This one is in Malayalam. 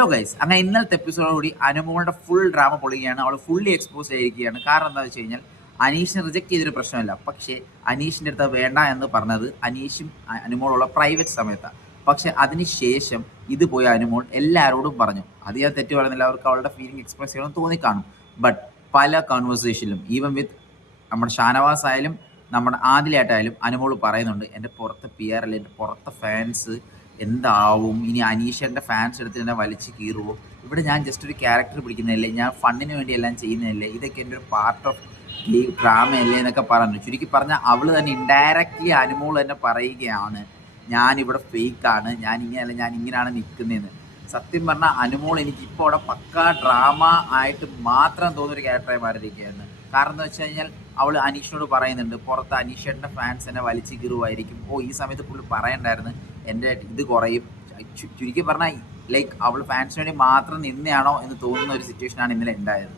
ഹലോ ഗൈസ്, അങ്ങനെ ഇന്നലത്തെ എപ്പിസോഡോടുകൂടി അനുമോളുടെ ഫുൾ ഡ്രാമ പൊളിക്കുകയാണ്. അവൾ ഫുള്ളി എക്സ്പോസ് ആയിരിക്കുകയാണ്. കാരണം എന്താണെന്ന് വെച്ച് കഴിഞ്ഞാൽ അനീഷിനെ റിജക്ട് ചെയ്തൊരു പ്രശ്നമല്ല, പക്ഷേ അനീഷിൻ്റെ അടുത്ത് വേണ്ട എന്ന് പറഞ്ഞത് അനീഷും അനുമോളുള്ള പ്രൈവറ്റ് സമയത്താണ്. പക്ഷെ അതിനുശേഷം ഇത് പോയ അനുമോൾ എല്ലാവരോടും പറഞ്ഞു. അത് ഞാൻ തെറ്റ് പറയുന്നില്ല, അവർക്ക് അവളുടെ ഫീലിംഗ് എക്സ്പ്രസ് ചെയ്യണമെന്ന് തോന്നിക്കാണും. ബട്ട് പല കോൺവെർസേഷനിലും ഈവൻ വിത്ത് നമ്മുടെ ഷാനവാസ് ആയാലും നമ്മുടെ ആദിലായിട്ടായാലും അനുമോൾ പറയുന്നുണ്ട്, എൻ്റെ പുറത്തെ PR അല്ല, എൻ്റെ പുറത്തെ ഫാൻസ് എന്താവും, ഇനി അനീഷൻ്റെ ഫാൻസ് എടുത്ത് എന്നെ വലിച്ച് കീറുമോ, ഇവിടെ ഞാൻ ജസ്റ്റ് ഒരു ക്യാരക്ടർ പിടിക്കുന്നതല്ലേ, ഞാൻ ഫണ്ടിന് വേണ്ടി എല്ലാം ചെയ്യുന്നതല്ലേ, ഇതൊക്കെ എൻ്റെ ഒരു പാർട്ട് ഓഫ് ഈ ഡ്രാമയല്ലേ എന്നൊക്കെ പറഞ്ഞു. ചുരുക്കി പറഞ്ഞാൽ അവൾ തന്നെ ഇൻഡയറക്റ്റ്ലി അനുമോൾ തന്നെ പറയുകയാണ്, ഞാനിവിടെ ഫേക്കാണ്, ഞാൻ ഇങ്ങനെയല്ല, ഞാൻ ഇങ്ങനെയാണ് നിൽക്കുന്നതെന്ന്. സത്യം പറഞ്ഞാൽ അനുമോൾ എനിക്ക് ഇപ്പോൾ അവിടെ പക്കാ ഡ്രാമ ആയിട്ട് മാത്രം തോന്നുന്നൊരു ക്യാരക്ടറായി മാറിയിരിക്കുകയാണ്. കാരണം എന്താ വെച്ച് കഴിഞ്ഞാൽ അവൾ അനീഷിനോട് പറയുന്നുണ്ട്, പുറത്ത് അനീഷേട്ടൻ്റെ ഫാൻസ് എന്നെ വലിച്ചു കീറുമായിരിക്കും, ഈ സമയത്ത് പുള്ളി പറയണ്ടായിരുന്നു എൻ്റെ ഇത് കുറയും. ചുരുക്കി പറഞ്ഞാൽ ലൈക്ക് അവൾ ഫാൻസിന് വേണ്ടി മാത്രം നിന്നെയാണോ എന്ന് തോന്നുന്ന ഒരു സിറ്റുവേഷനാണ് ഇന്നലെ ഉണ്ടായത്.